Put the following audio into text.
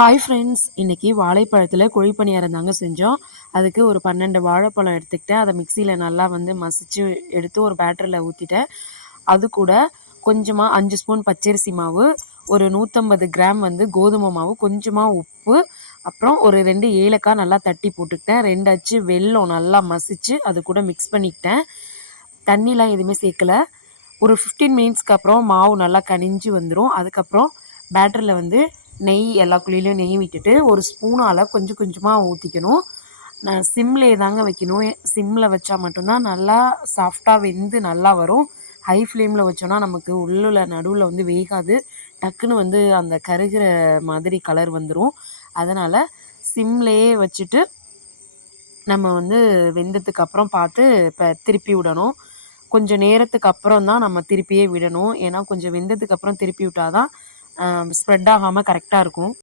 Hi friends, இன்றைக்கி வாழைப்பழத்தில் குழி பணியாரம் தாங்க செஞ்சோம். அதுக்கு ஒரு 12 வாழைப்பழம் எடுத்துக்கிட்டேன். அதை மிக்சியில் நல்லா மசிச்சு எடுத்து ஒரு பேட்டரில் ஊற்றிட்டேன். அது கூட கொஞ்சமாக 5 ஸ்பூன் பச்சரிசி மாவு, ஒரு 150 கிராம் கோதுமை மாவு, கொஞ்சமாக உப்பு, அப்புறம் ஒரு 2 ஏலக்காய் நல்லா தட்டி போட்டுக்கிட்டேன். 2 அச்சு வெல்லம் நல்லா மசிச்சு அது கூட மிக்ஸ் பண்ணிக்கிட்டேன். தண்ணிலாம் எதுவுமே சேர்க்கலை. ஒரு 15 மினிட்ஸ்க்கு அப்புறம் மாவு நல்லா கனிஞ்சு வந்துடும். அதுக்கப்புறம் பேட்டரியில் நெய் எல்லா குழியிலையும் நெய் விட்டுட்டு ஒரு ஸ்பூனால் கொஞ்சம் கொஞ்சமாக ஊற்றிக்கணும். நான் சிம்லேயே தாங்க வைக்கணும். சிம்மில் வச்சா மட்டும்தான் நல்லா சாஃப்டாக வெந்து நல்லா வரும். ஹை ஃப்ளேமில் வச்சோன்னா நமக்கு உள்ளுல நடுவில் வேகாது. டக்குன்னு அந்த கருகிற மாதிரி கலர் வந்துடும். அதனால் சிம்லேயே வச்சுட்டு நம்ம வெந்ததுக்கு அப்புறம் பார்த்து இப்போ திருப்பி விடணும். கொஞ்சம் நேரத்துக்கு அப்புறம் தான் நம்ம திருப்பியே விடணும். ஏன்னா கொஞ்சம் வெந்ததுக்கு அப்புறம் திருப்பி விட்டால் தான் ஸ்ப்ரெட் ஆகாமல் கரெக்டாக இருக்கும்.